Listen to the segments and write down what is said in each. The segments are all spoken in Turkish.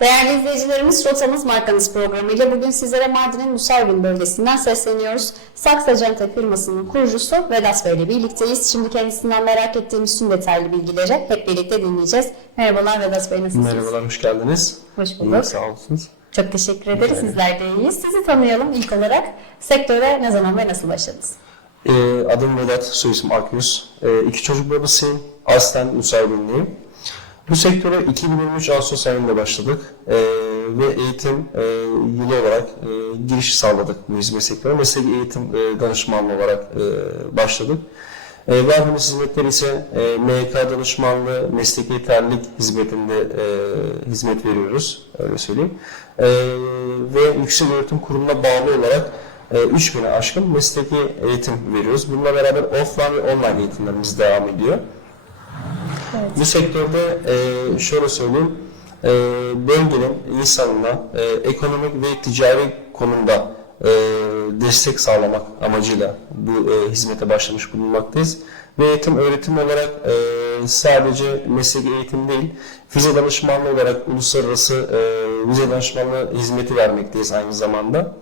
Değerli izleyicilerimiz Rotamız Markanız programıyla bugün sizlere Mardin'in Nusaybin bölgesinden sesleniyoruz. Saks Acente firmasının kurucusu Vedat Bey ile birlikteyiz. Şimdi kendisinden merak ettiğimiz tüm detaylı bilgileri hep birlikte dinleyeceğiz. Merhabalar Vedat Bey nasılsınız? Merhabalar, hoş geldiniz. Hoş bulduk. sağ olsunuz. Çok teşekkür ederiz. Sizler de iyiyiz. Sizi tanıyalım ilk olarak. Sektöre ne zaman ve nasıl başladınız? Ee, adım Vedat, soyisim Akyüz. Ee, iki çocuk babasıyım, aslen müsaibinliyim. Bu sektöre 2023 Ağustos ayında başladık ee, ve eğitim e, yılı olarak e, giriş sağladık bu hizmet sektörüne. Mesleki eğitim e, danışmanlığı olarak e, başladık. E, verdiğimiz hizmetler ise e, MYK danışmanlığı, mesleki yeterlilik hizmetinde e, hizmet veriyoruz, öyle söyleyeyim. E, ve yüksek öğretim kurumuna bağlı olarak e, 3000'e aşkın mesleki eğitim veriyoruz. Bununla beraber offline ve online eğitimlerimiz devam ediyor. Bu sektörde e, şöyle söyleyeyim, e, bölgenin insanına e, ekonomik ve ticari konumda e, destek sağlamak amacıyla bu e, hizmete başlamış bulunmaktayız. Ve eğitim öğretim olarak e, sadece mesleki eğitim değil, vize danışmanlığı olarak uluslararası e, vize danışmanlığı hizmeti vermekteyiz aynı zamanda.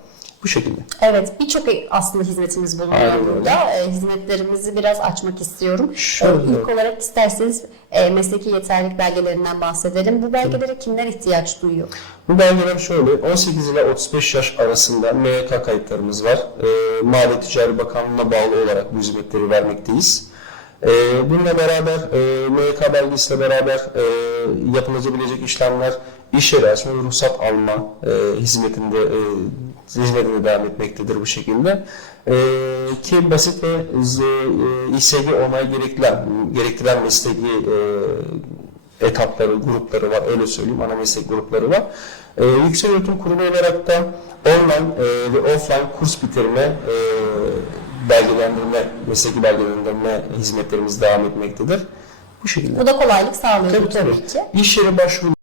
Bu şekilde. Evet, birçok aslında hizmetimiz bulunuyor Aynen burada. E, hizmetlerimizi biraz açmak istiyorum. Şöyle. E, ilk olarak isterseniz e, mesleki yeterlilik belgelerinden bahsedelim. Bu belgelere kimler ihtiyaç duyuyor? Bu belgeler şöyle, 18 ile 35 yaş arasında MYK kayıtlarımız var. E, Maliye Ticaret Bakanlığı'na bağlı olarak bu hizmetleri vermekteyiz. E, bununla beraber e, MYK belgesiyle beraber e, yapılabilecek işlemler iş yeri açma ruhsat alma e, hizmetinde e, hizmetine devam etmektedir bu şekilde. E, ki basit ve e, İSG onay gerektiren, gerektiren mesleki e, etapları, grupları var öyle söyleyeyim. Ana meslek grupları var. Ee, yüksek öğretim kurumu olarak da online e, ve offline kurs bitirme, e, belgelendirme, mesleki belgelendirme hizmetlerimiz devam etmektedir. Bu şekilde. Bu da kolaylık sağlıyor Tabii tabii, tabii. ki. İş yeri başvuru